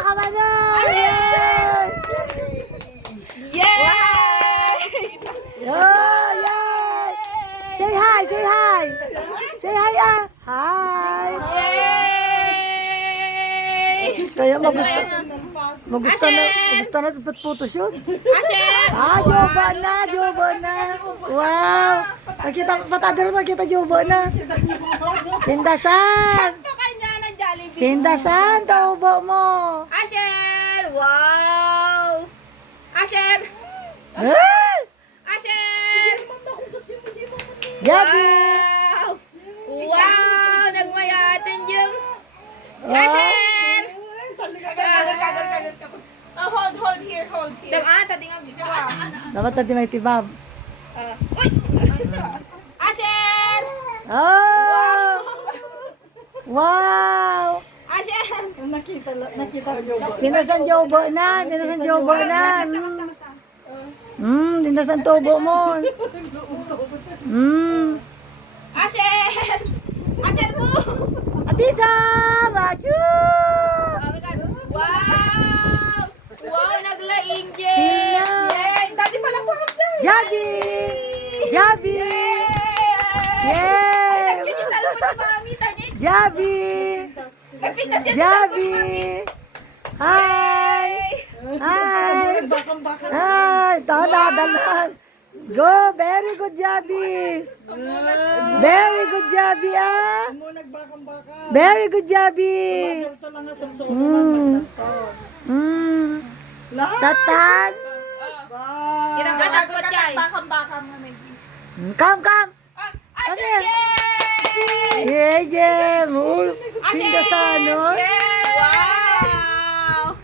Kamanong! Yay! Yay! Oh, yay! Say hi, say hi! Say hi, ah! Hi! Yay! Kaya magusto na dapat photoshoot. Jobo na. Wow! Nakita Jobo na. Pindasan! Sakto kanya ng Jollibee. Pindasan, taubo mo. Asher! Wow! Asher! Ah! Asher! Jabi! Wow! Wow! Nagmayatin yung Wow! Asher! Hold here. Tadi nga gitu. Dapat natin may tibab. Uy! Asher! Oh! Wow! Asher! Nakita Jobo. Pindasan Jobo na. Pindasan tubo mo. Asher! Asher po! Atisa! Machu! Wow! Wow! Naglaing, Jay! Feel na. Yay! Daddy pala po hanggang! Jabi! Jabi! Yeah! Yun yung cellphone ni Mami, Tanit! Jabi! Nagpintas yan sa Jabi! cellphone ni Mami! Hi! Hi! Hi! Dalan! Go! Very good, Jabi! Very good, Jabi, ah! Mo nagbakang-baka. Very good, Jabi! Ito lang nga sumsuman. Tatan! Kitang katakot yan! Bakang-bakang mo Come! Asher! Ano yan? Yay! Yeah, Jem! Pindasan, no? Yay! Wow!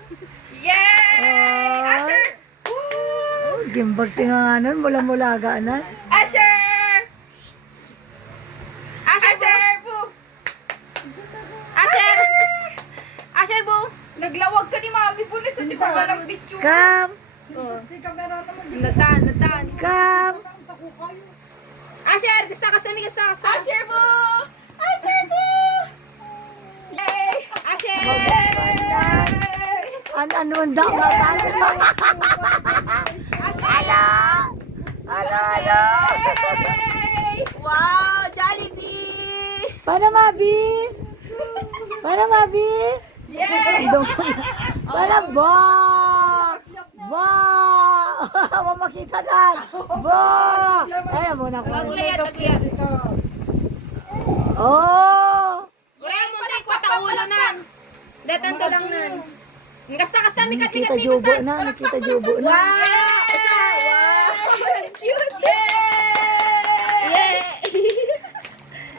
Yay! Asher! Gimbag tinganganan, mula-mula gaanan. Asher! Asher po! Asher! Asher po! Naglawag ka ni Mami po na sa di ba walang picture? Come! Natan. Come! Asher! Kasami. Asher po! Asher po! Yay! Asher! Ano ang daw matan? Hello! Yay! Wow! Jollibee! Paano, Mabi? Yay! Paano, ba? Ba! Huwag makita na! Ba! Ay, muna ko. Magliyat. Oh! Kaya mo tayo kwata ulo nan. Datan to lang nan. Kasami Nakita Jobo na. Wow!